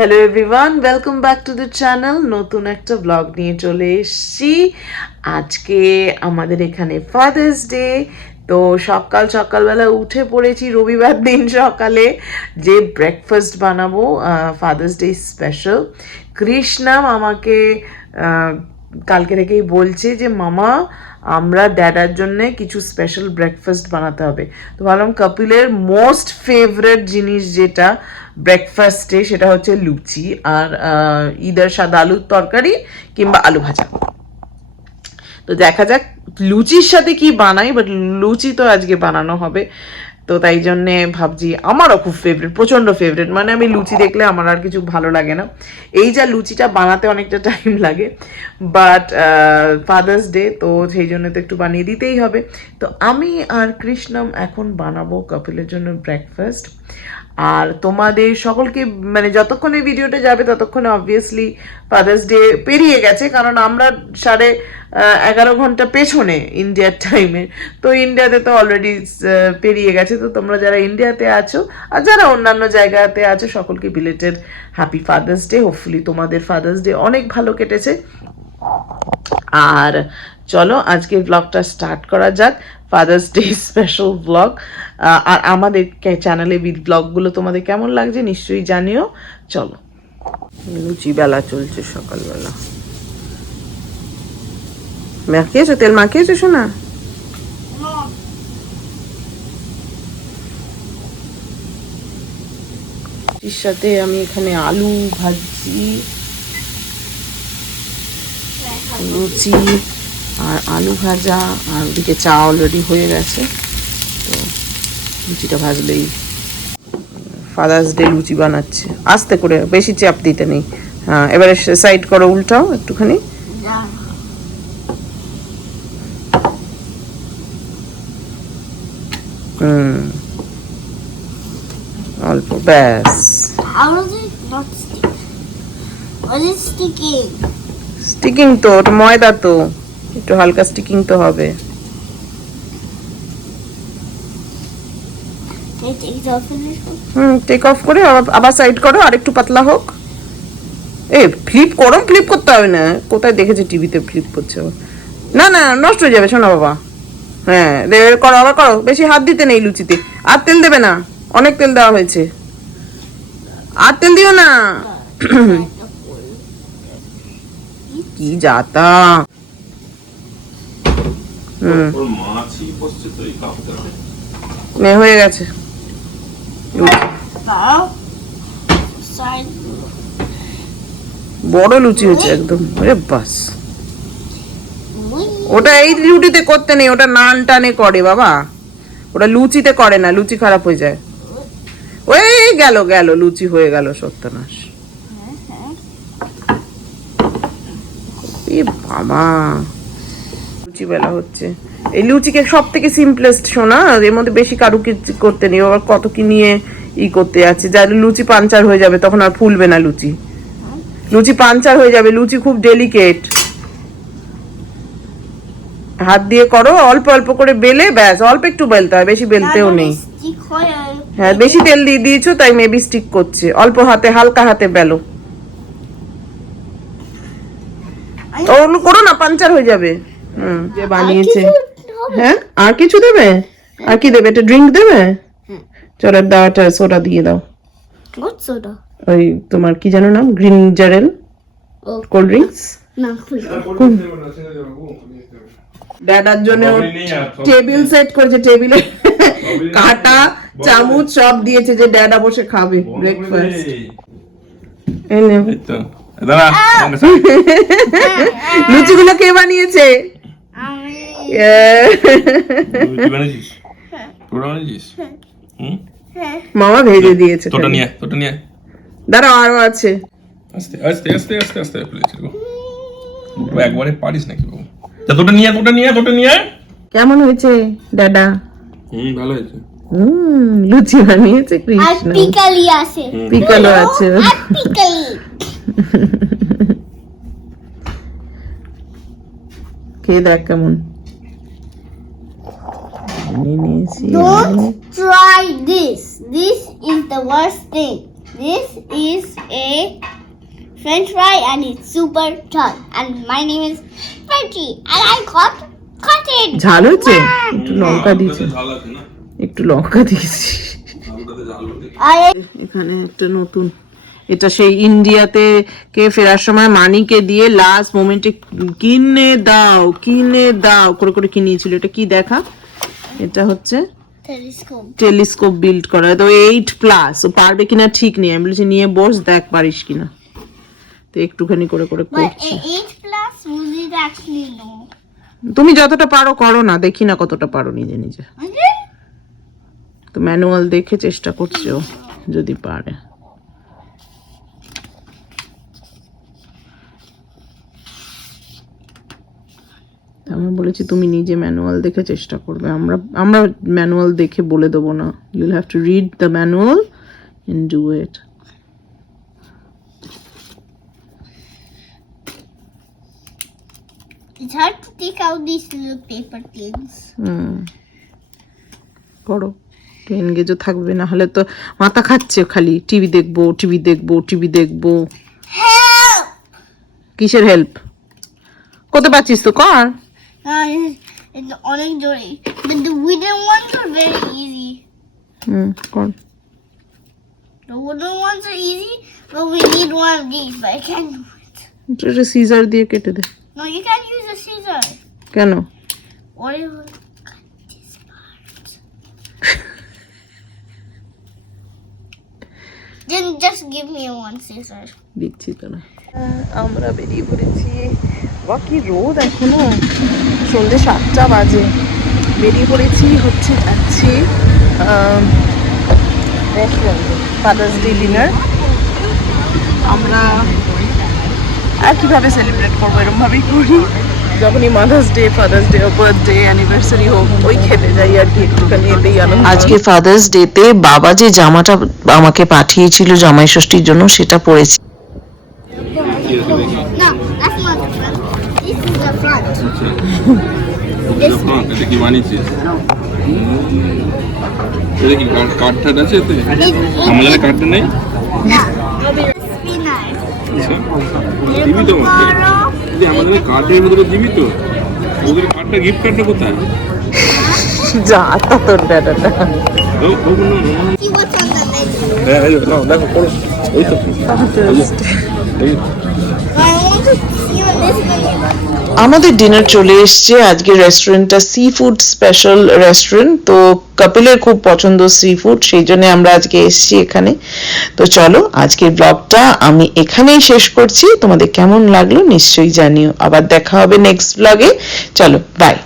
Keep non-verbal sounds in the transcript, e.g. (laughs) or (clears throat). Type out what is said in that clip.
Hello everyone welcome back to the channel নতুন একটা blog নিয়ে চলে এসছি। আজকে আমাদের এখানে ফাদার্স ডে তো সকাল সকালবেলা উঠে পড়েছি রবিবার দিন সকালে। যে ব্রেকফাস্ট বানাবো ফাদার্স ডে স্পেশাল কৃষ্ণাম আমাকে কালকে থেকেই বলছে যে, মামা, আমরা ড্যাডার জন্যে কিছু স্পেশাল ব্রেকফাস্ট বানাতে হবে। তো ভাবলাম, কপিলের মোস্ট ফেভারেট জিনিস যেটা ব্রেকফাস্টে সেটা হচ্ছে লুচি আর ইদার সাদা আলুর তরকারি কিংবা আলু ভাজা। তো দেখা যাক, লুচির সাথে কি বানাই বাট লুচি তো আজকে বানানো হবে। তো তাই জন্যে ভাবছি, আমারও খুব ফেভারিট প্রচণ্ড ফেভারিট মানে আমি লুচি দেখলে আমার আর কিছু ভালো লাগে না। এই যা লুচিটা বানাতে অনেকটা টাইম লাগে। বাট ফাদার্স ডে তো সেই জন্য তো একটু বানিয়ে দিতেই হবে। তো আমি আর কৃষ্ণম এখন বানাবো কপিলের জন্য ব্রেকফাস্ট আর তোমাদের সকলকে মানে যতক্ষণে ভিডিওটা যাবে, ততক্ষণে অবভিয়াসলি ফাদার্স ডে পেরিয়ে গেছে, কারণ আমরা সাড়ে এগারো ঘণ্টা পেছনে ইন্ডিয়ার টাইমে তো ইন্ডিয়াতে তো অলরেডি পেরিয়ে গেছে। তো তোমরা যারা ইন্ডিয়াতে আছো, আর যারা অন্যান্য জায়গাতে আছো, সকলকে belated happy father's day hopefully তোমাদের ফাদার্স ডে অনেক ভালো কেটেছে। আর চলো আজকে ব্লগটা স্টার্ট করা যাক। ফাদার্স ডে স্পেশাল ব্লগ আর আমাদের চ্যানেলে ব্লগগুলো তোমাদের কেমন লাগছে নিশ্চয়ই জানিও। চলো। লুচি বেলা চলছে সকালবেলা। মাখিয়েছো তেল মাখিয়েছো শোনা এর সাথে আমি এখানে আলু ভাজি লুচি আলু ভাজা আর ওদিকে চা অলরেডি হয়ে গেছে। তো লুচিটা ভাজলেই ফাদার্স ডে লুচি বানাচ্ছে। আস্তে করে বেশি চাপ দিতে নেই। হ্যাঁ এবারে সাইড করো উল্টাও একটুখানি। হুম। অল্প ব্যাস? স্টিকিং তো ওটা ময়দা তো। একটু হালকা স্টিকিং তো হবে? হুম টেক অফ করে আবার- আবার সাইড করো আর একটু পাতলা হোক। এ ফ্লিপ করো ফ্লিপ করতে হবে না। কোথায় দেখেছে টিভিতে ফ্লিপ করছে না না নষ্ট হয়ে যাবে শোনো বাবা। হ্যাঁ করো আবার করো। বেশি হাত দিতে নেই লুচিতে। আর তেল দেবে না। অনেক তেল দেওয়া হয়েছে। আর তেল দিও না। (clears throat) কি যাতা হুম ওর মাছি বসছে তো এই কাপটা নে হয়ে গেছে। লুচি। বড় লুচি হয়েছে একদম। আরে বাস। ওটা এই রুটিতে করতে নেই ওটা নান টানে করে বাবা। ওটা লুচিতে করে না লুচি খারাপ হয়ে যায়। ওই গেল গেল লুচি হয়ে গেল সত্যনাশ। এ বাবা। লুচি বেলা হচ্ছে। এই লুচিকে সব থেকে সিম্পলেস্ট শোনা এর মধ্যে বেশি কারু কিছু করতে নেই আবার কত কি নিয়ে ই করতে যাচ্ছে। যার লুচি পাঞ্চার হয়ে যাবে তখন আর ফুলবে না লুচি। লুচি পাঞ্চার হয়ে যাবে লুচি খুব ডেলিকেট হাত দিয়ে করো অল্প অল্প করে বেলে ব্যাস অল্প একটু বেলতে হয় বেশি বেলতেও নেই। হয় বেশি তেল দিয়ে দিয়েছ তাই মেবি স্টিক করছে। অল্প হাতে হালকা হাতে বেলো। ওগুলো করো না পাঞ্চার হয়ে যাবে। যে বানিয়েছে। হ্যাঁ? আর কিছু দেবে? আর কি দেবে? এটা ড্রিঙ্ক দেবে? চলো দাওয়াটা সোডা দিয়ে দাও? ওই তোমার কি জানো নাম? গ্রিন জারেল. কোল্ড ড্রিঙ্কস ড্যাডার জন্য টেবিল সেট করেছে টেবিলে কাটা চামচ সব দিয়েছে যে ড্যাডা বসে খাবে ব্রেকফাস্ট এই নে লুচিগুলো কে বানিয়েছে আমি Yeah. তুই বানিয়েছিস তোরা বানিয়েছিস হুম মামা ভেজে দিয়েছে তোটা। নিয়ে তোটা নিয়ে। দাঁড়াও আরও আছে। আস্তে আস্তে আস্তে আস্তে আস্তে গো। দুটো একবারে পারিস নাকি বাবু তা তোটা নিয়ে তোটা নিয়ে তোটা নিয়ে। কেমন হয়েছে দাদা? হুম ভালো হয়েছে। হুম লুচি বানিয়েছে কৃষ্ণ। পিকালি আছে। পিকালো আছে। পিকালি। খেয়ে দেখ কেমন। নিয়ে নিয়েছি Don't try this. This is the worst thing. This is a French fry and it's super tall. And my name is Frenchie and I got cut it. ঝাল হয়েছে? একটু লঙ্কা দিয়েছি। একটু লঙ্কা দিয়েছি। এখানে একটা নতুন। এটা সেই ইন্ডিয়াতে কে ফেরার সময় মানিকে দিয়ে লাস্ট মোমেন্টে কিনে দাও কিনে দাও করে করে কিনিয়েছিল। এটা কি দেখা? এটা হচ্ছে টেলিস্কোপ। বিল্ড করা। তো এইট প্লাস ও পারবে কিনা ঠিক নেই। আমি বলছি নিয়ে বস দেখ পারিস কিনা। তো একটুখানি করে করে But করছি। a 8 plus was it actually no? তুমি যতটা পারো করো না দেখি না কতটা পারো নিজে নিজে। তো ম্যানুয়াল দেখে চেষ্টা করছ যদি পারে। আমি বলেছি তুমি নিজে ম্যানুয়াল দেখে চেষ্টা করবে। আমরা আমরা ম্যানুয়াল দেখে বলে দেবো না। You'll have to read the manual and do it It's hard to take out these little paper things. হুম। করো। এনগেজও থাকবে না হলে তো মাথা খাচ্ছে খালি। টিভি দেখব টিভি দেখব টিভি দেখব! কিসের হেল্প করতে পারছিস তো? কর। Uh, it's, it's orange dory. But the wooden ones are very easy. হুম কর The wooden ones are easy, but we need one of these, but I can't do it. এটা caesar দিয়ে কেটে দে No, you can't use a scissor. কেন What if we cut this part? (laughs) then just give me one scissor. দিচ্ছি তো না আমরা বেরিয়ে পড়েছি বা কি রোদ এখনো সন্ধ্যে সাতটা বাজে। বেরিয়ে পড়েছি হচ্ছে যাচ্ছি ফাদার্স ডে ডিনার আমরা আর কীভাবে সেলিব্রেট করব এরকমভাবেই করি। যখনই Mother's Day Father's Day birthday anniversary হোক ওই খেতে যাই আর কি একটুখানি এতেই আনন্দ। আজকে ফাদার্স ডেতে বাবা যে জামাটা আমাকে পাঠিয়েছিল জামাই ষষ্ঠীর জন্য সেটা পরেছি। এটা front, এটা কি বানিয়েছিস এটা কি কার্ড কার্ড টার্ড আছে এতে? আমাদের কার্ডটা নেই? দিবি তো আমাকে আমাদের কার্ডের ভিতরে দিবি তো ওদের কার্ডটা গিফট কার্ডটা কোথায়? যা তা তোর ব্যাটাটা the. হ্যাঁ, এই যে, দেখো পড়ো এই তো। আমাদের ডিনার চলে এসছে। আজকে রেস্টুরেন্টটা সি ফুড স্পেশাল রেস্টুরেন্ট তো কপিলের খুব পছন্দ সি ফুড সেই জন্য আমরা আজকে এসছি এখানে। তো চলো, আজকের ব্লগটা আমি এখানেই শেষ করছি। তোমাদের কেমন লাগল নিশ্চয়ই জানিও। আবার দেখা হবে নেক্সট ব্লগে চলো বাই